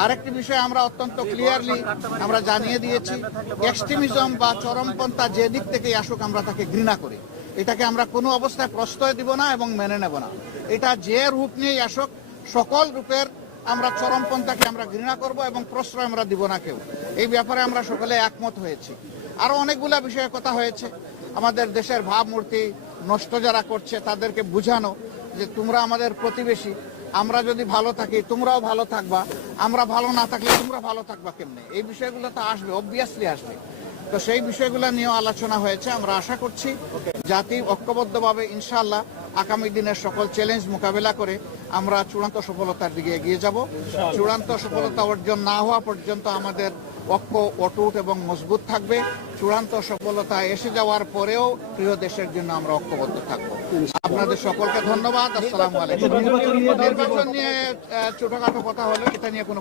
আরেকটি বিষয় আমরা অত্যন্ত ক্লিয়ারলি আমরা জানিয়ে দিয়েছি, এক্সট্রিমিজম বা চরমপন্থা যে দিক থেকেই আসুক আমরা তাকে ঘৃণা করি। এটাকে আমরা কোনো অবস্থায় প্রশ্রয় দিব না এবং মেনে নেব না। এটা যে রূপ নিয়েই আসুক, সকল রূপের আমরা চরমপন্থাকে আমরা ঘৃণা করব এবং প্রশ্রয় আমরা দিব না কেউ। এই ব্যাপারে আমরা সকলে একমত হয়েছি। আরো অনেকগুলা বিষয়ে কথা হয়েছে। আমাদের দেশের ভাবমূর্তি নষ্ট যারা করছে তাদেরকে বুঝানো যে তোমরা আমাদের প্রতিবেশী, আমরা যদি ভালো থাকি তোমরাও ভালো থাকবা, আমরা ভালো না থাকলে তোমরা ভালো থাকবা কেমনে। এই বিষয়গুলো তো আসবে, অবভিয়াসলি আসবে। তো সেই বিষয়গুলো নিয়েও আলোচনা হয়েছে। আমরা আশা করছি জাতি ঐক্যবদ্ধভাবে ইনশাআল্লাহ আগামী দিনের সকল চ্যালেঞ্জ মোকাবেলা করে আমরা চূড়ান্ত সফলতার দিকে এগিয়ে যাব। চূড়ান্ত সফলতা অর্জন না হওয়া পর্যন্ত আমাদের ঐক্য অটুট এবং মজবুত থাকবে। চূড়ান্ত সফলতা এসে যাওয়ার পরেও প্রিয় দেশের জন্য আমরা ঐক্যবদ্ধ থাকবো। আপনাদের সকলকে ধন্যবাদ। আসসালামু আলাইকুম। নির্বাচন নিয়ে ছোটখাটো কথা হলো, এটা নিয়ে কোনো